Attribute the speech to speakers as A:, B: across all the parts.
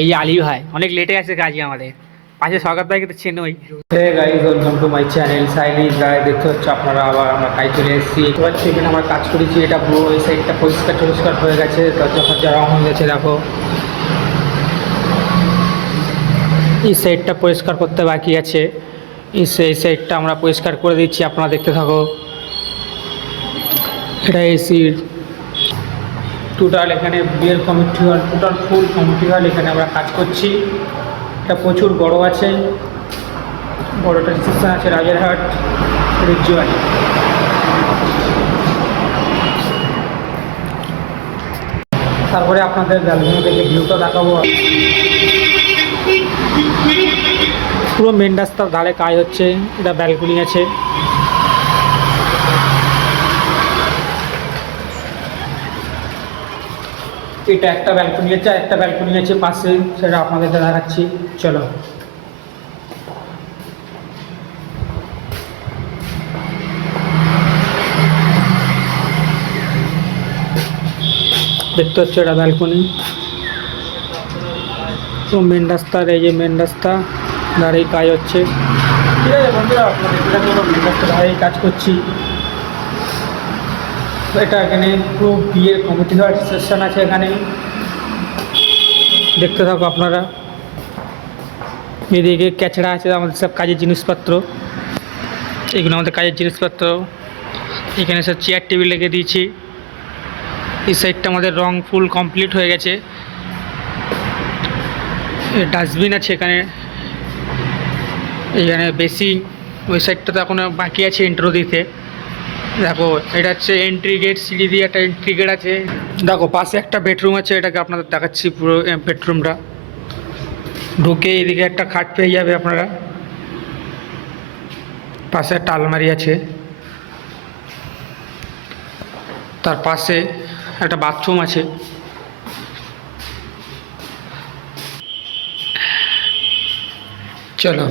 A: এই আলী ভাই, অনেক লেটে আছে কাজই আমাদের। পাশে সরকার ভাইকে তো চেনই। Hey guys welcome to my channel Chinese গায়ে দেখতে হচ্ছে আপনারা আবার আমরা কাজ চলে এসেছি। এবার সেখানে আমরা কাজ করেছি। এটা পুরো ওই সাইডটা পরিষ্কার টরিষ্কার হয়ে গেছে। যখন যা রং হয়ে গেছে, দেখো। এই সাইডটা পরিষ্কার করতে বাকি আছে। এই সেই সাইডটা আমরা পরিষ্কার করে দিচ্ছি। আপনারা দেখতে থাকো। এটা এসির টোটাল এখানে বিয়ের কমিটি হল টোটাল ফুল কমিটি হল এখানে আমরা কাজ করছি। এটা প্রচুর বড় আছে। বড়টা রিসেপশন আছে রাজারহাট রিজওয়ান তারপরে আপনাদের ব্যালকনি থেকে ভিউটা দেখাবো। পুরো মেন রাস্তার ধারে কাজ হচ্ছে, এটা ব্যালকনি আছে। এটা একটা ব্যালকনি আছে একটা ব্যালকনি আছে পাশে, সেটা আপনাদের দেখাচ্ছি। চলো। দেখতে হচ্ছে এটা ব্যালকনি তো মেন রাস্তার এই যে মেন রাস্তা দাঁড়িয়ে কাজ হচ্ছে। ঠিক আছে বন্ধুরা, আপনাদের দাঁড়িয়ে কাজ করছি। এটা এখানে পুরো বিয়ের কমিটি হওয়ার সেকশন আছে এখানে। দেখতে থাকো আপনারা। এদিকে ক্যাচড়া আছে আমাদের সব কাজের জিনিসপত্র। এগুলো আমাদের কাজের জিনিসপত্র। এখানে সব চেয়ার টেবিল রেখে দিয়েছি। এই সাইডটা আমাদের রং ফুল কমপ্লিট হয়ে গেছে। ডাস্টবিন আছে এখানে। এখানে বেশি ওই সাইডটা তো এখনও বাকি আছে ইন্ট্রো দিতে। দেখো, এটা হচ্ছে এন্ট্রি গেট সিঁড়ি দিয়ে একটা এন্ট্রি গেট আছে। দেখো, পাশে একটা বেডরুম আছে, এটাকে আপনাদের দেখাচ্ছি পুরো বেডরুমটা ঢুকে এদিকে একটা খাট পেয়ে যাবে আপনারা। পাশে একটা আলমারি আছে। তার পাশে একটা বাথরুম আছে। চলো।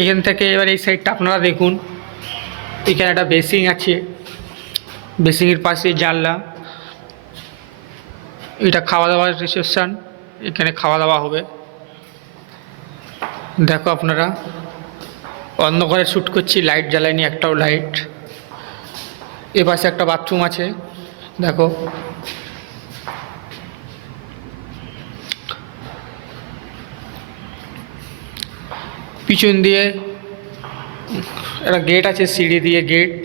A: এখান থেকে এবার এই সাইডটা আপনারা দেখুন। এখানে একটা বেসিং আছে। বেসিংয়ের পাশে জানলা। এটা খাওয়া দাওয়ার রিসেপশান এখানে খাওয়া দাওয়া হবে। দেখো আপনারা। অন্য ঘরে শ্যুট করছি লাইট জ্বালায়নি একটাও লাইট এ পাশে একটা বাথরুম আছে। দেখো। পিছন দিয়ে একটা গেট আছে সিঁড়ি দিয়ে গেট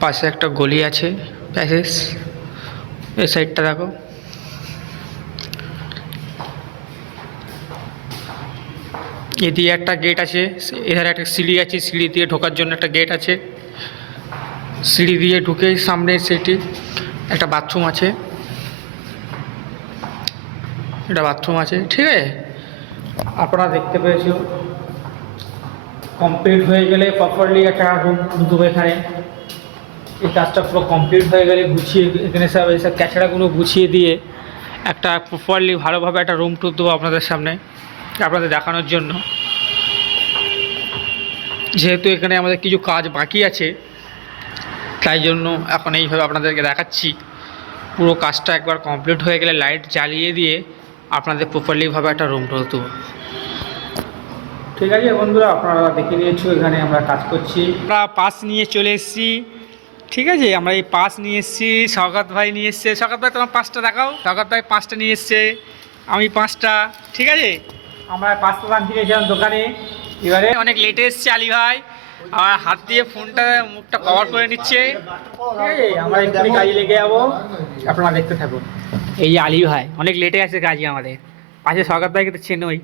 A: পাশে একটা গলি আছে প্যাসেজ এই সাইডটা দেখো। এদিকে একটা গেট আছে, এধারে একটা সিঁড়ি আছে, সিঁড়ি দিয়ে ঢোকার জন্য একটা গেট আছে। সিঁড়ি দিয়ে ঢুকে সামনে সেটি, একটা বাথরুম আছে। একটা বাথরুম আছে, ঠিক আছে? আপনারা দেখতে পেয়েছ। কমপ্লিট হয়ে গেলে প্রপারলি একটা রুম দেবো এখানে। এই কাজটা পুরো কমপ্লিট হয়ে গেলে গুছিয়ে এখানে সব এইসব ক্যাচড়াগুলো গুছিয়ে দিয়ে একটা প্রপারলি ভালোভাবে একটা রুম টুর দেবো আপনাদের সামনে, আপনাদের দেখানোর জন্য। যেহেতু এখানে আমাদের কিছু কাজ বাকি আছে, তাই জন্য এখন এইভাবে আপনাদেরকে দেখাচ্ছি। পুরো কাজটা একবার কমপ্লিট হয়ে গেলে লাইট জ্বালিয়ে দিয়ে আপনাদের প্রপারলিভাবে একটা রুম টুর দেবো। ঠিক আছে বন্ধুরা, আপনারা দেখে নিয়েছো, এখানে আমরা কাজ করছি। আমরা পাস নিয়ে চলে এসেছি, ঠিক আছে? আমরা এই পাস নিয়ে এসেছি সৌগত ভাই নিয়ে এসছে। সৌগত ভাই, তোমার পাঁচটা দেখাও। সৌগত ভাই, পাঁচটা নিয়ে এসছে, আমি পাঁচটা, ঠিক আছে? আমরা পাঁচটা দাম কিনেছিলাম দোকানে। এবারে অনেক লেটে এসছে আলী ভাই। আর হাত দিয়ে ফোনটা, মুখটা কভার করে নিচ্ছে। আমরা কাজে লেগে যাব। আপনারা দেখতে থাকুন। এই যে আলী ভাই, অনেক লেটে আছে কাজে আমাদের। পাশে সৌগত ভাইকে তো চেনই।